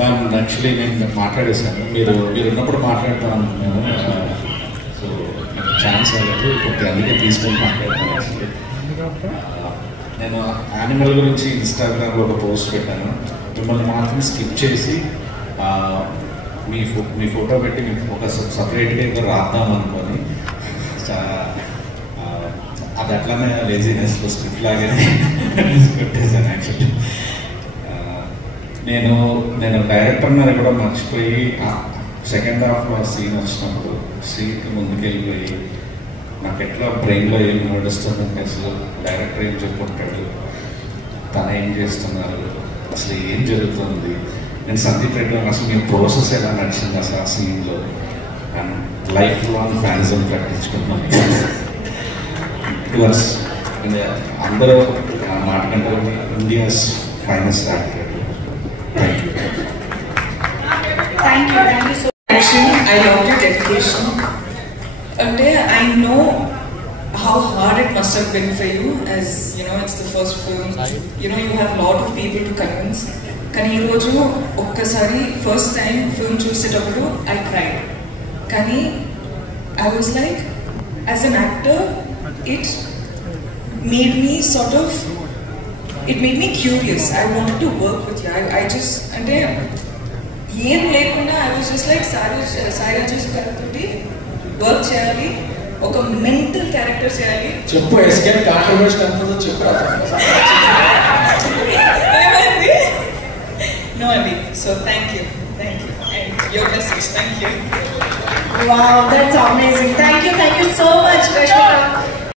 Ma'am actually నేను మాట్లాడేశాను, మీరు ఉన్నప్పుడు మాట్లాడతాను అనుకున్నాను. సో ఛాన్స్ అవ్వలేదు, ఇప్పుడు అందుకే తీసుకొని మాట్లాడతాను. యాక్చువల్లీ నేను యానిమల్ గురించి ఇన్స్టాగ్రామ్లో ఒక పోస్ట్ పెట్టాను. మిమ్మల్ని మాత్రం స్కిప్ చేసి మీ ఫోటో పెట్టి మీకు ఒక సపరేట్గా ఇంకా రాద్దాం అనుకొని అది అట్లానే లేజీనెస్లో స్క్రిప్ట్ లాగానే పెట్టేశాను. యాక్చువల్లీ నేను డైరెక్టర్ మీద కూడా మర్చిపోయి సెకండ్ హాఫ్లో సీన్ వచ్చినప్పుడు సీట్ ముందుకెళ్ళిపోయి నాకు ఎట్లా బ్రెయిన్లో ఏం నడుస్తుందంటే అసలు డైరెక్టర్ ఏం చెప్పుకుంటాడు, తను ఏం చేస్తున్నారు, అసలు ఏం జరుగుతుంది, నేను సందీప్ రెడ్డి అసలు మీ ప్రాసెస్ ఎలా నడిచింది అసలు ఆ సీన్లో, అండ్ లైఫ్ లాంగ్ ఫ్యానిజం ప్రకటించుకుంటున్నాను. ఇట్ వాస్ అందరూ మాట్లాడారు, India's finest actor. Thank you so much. I love your dedication. And I know how hard it must have been for you, as you know, it's the first film. You know, you have a lot of people to convince. Kani ee roju okkasari first time film chusetappudu I cried. Kani I was like, as an actor, it made me it made me curious. I wanted to work with you. I just, and ఏం లేకుండా I was just like, Sai తోటి work చేయాలి, ఒక mental character చేయాలి. చెప్పు escape controversy అంతా చెప్పు. No, Adi. So thank you. And your message. Thank you. Wow, that's amazing. Thank you so much, Rashmika.